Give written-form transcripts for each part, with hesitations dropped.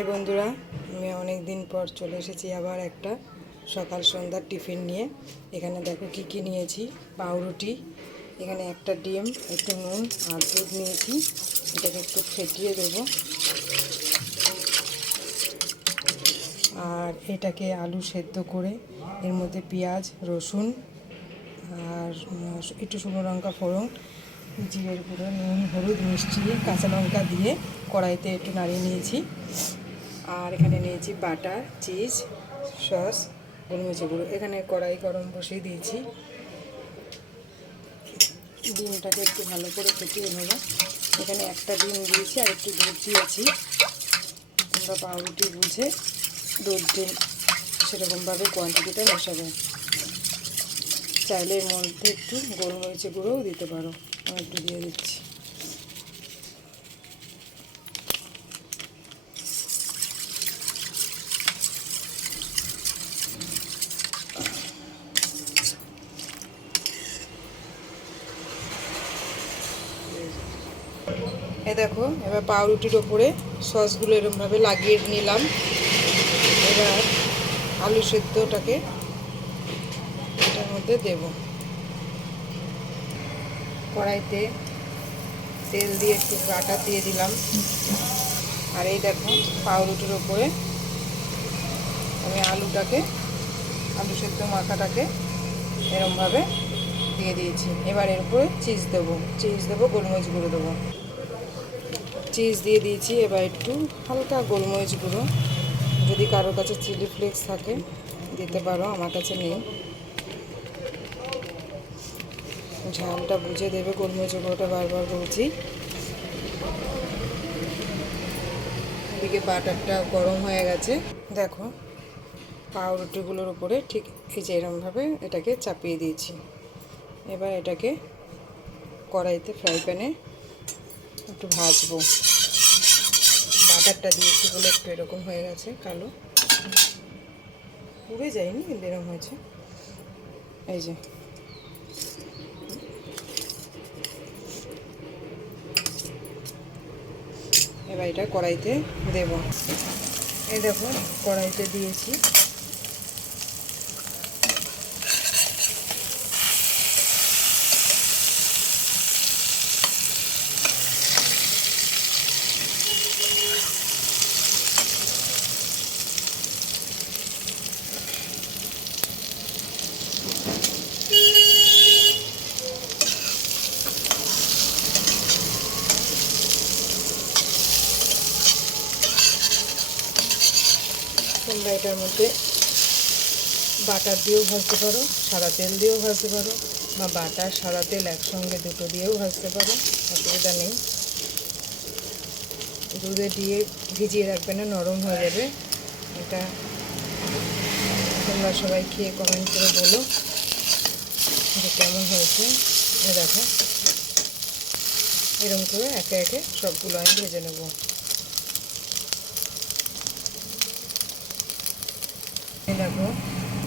High বন্ধুরা, আমি অনেক দিন পর চলে এসেছি আবার একটা সকাল সন্ধ্যার টিফিন নিয়ে। এখানে দেখো কি কি নিয়েছি। পাউরুটি, এখানে একটা ডিম, একটু নুন আর দুধ নিয়েছি। এটাকে একটু ফেটিয়ে দেবো। আর এটাকে আলু সেদ্ধ করে এর মধ্যে পেঁয়াজ, রসুন আর একটু শুকনো লঙ্কা ফোড়ন, জিরের গুঁড়ো, নুন, হলুদ, মিষ্টি, কাঁচা লঙ্কা দিয়ে কড়াইতে একটু নাড়িয়ে নিয়েছি। আর এখানে নিয়েছি বাটার, চিজ, সস, গোলমরিচের গুঁড়ো। এখানে কড়াই গরম বসিয়ে দিয়েছি। ডিমটাকে একটু ভালো করে ফেটিয়ে নেব। এখানে একটা ডিম দিয়েছি আর একটু দুধ দিয়েছি। তোমরা পাউরুটি বুঝে দুধ ডিম সেরকমভাবে কোয়ান্টিটিটা মেশাবে। চাইলে এর মধ্যে একটু গোলমরিচের গুঁড়োও দিতে পারো। আমি একটু দিয়ে দিচ্ছি। এ দেখো, এবার পাউরুটির ওপরে সসগুলো এরকমভাবে লাগিয়ে নিলাম। এবার আলু সেদ্ধটাকে এটার মধ্যে দেব। কড়াইতে তেল দিয়ে একটু বাটার দিয়ে দিলাম। আর এই দেখো, পাউরুটির ওপরে আমি আলু সেদ্ধ মাখাটাকে এরকমভাবে দিয়ে দিয়েছি। এবার এর উপরে চিজ দেবো, গোলমরিচ গুঁড়ো দেবো। চিজ দিয়ে দিয়েছি। এবার একটু হালকা গোলমরিচ গুঁড়ো, যদি কারোর কাছে চিলি ফ্লেক্স থাকে দিতে পারো, আমার কাছে নেই। ঝালটা বুঝে দেবে, গোলমরিচ গুঁড়োটা বারবার বলছি। এদিকে বাটারটা গরম হয়ে গেছে। দেখো, পাউরুটিগুলোর উপরে ঠিক এই যে এরকমভাবে এটাকে চাপিয়ে দিয়েছি। এবার এটাকে কড়াইতে ফ্রাই প্যানে একটু ভাজবো। বাটারটা দিয়েছি বলে একটু এরকম হয়ে গেছে, কালো পুড়ে যায়নি কিন্তু এরকম হয়েছে। এই যে এবার এটা কড়াইতে দেব। এই দেখো, কড়াইতে দিয়েছি। তোমরা এটার মধ্যে বাটার দিয়েও ভাজতে পারো, সাদা তেল দিয়েও ভাজতে পারো, বা বাটার সাদা তেল একসঙ্গে দুটো দিয়েও ভাজতে পারো, অসুবিধা নেই। দুধে দিয়ে ভিজিয়ে রাখবে না, নরম হয়ে যাবে। এটা তোমরা সবাই খেয়ে কমেন্ট করে বলো যে কেমন হয়েছে। দেখো, এরকম করে একে একে সবগুলো আমি ভেজে নেব। দেখো,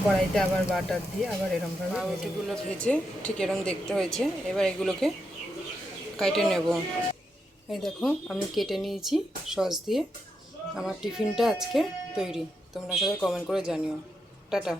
কড়াইতে আবার বাটার দিয়ে আবার এরকমভাবে পাউরুটিগুলো ভেজে ঠিক এরকম দেখতে হয়েছে। এবার এগুলোকে কেটে নেব। এই দেখো, আমি কেটে নিয়েছি সস দিয়ে। আমার টিফিনটা আজকে তৈরি। তোমরা সবাই কমেন্ট করে জানিও। টাটা।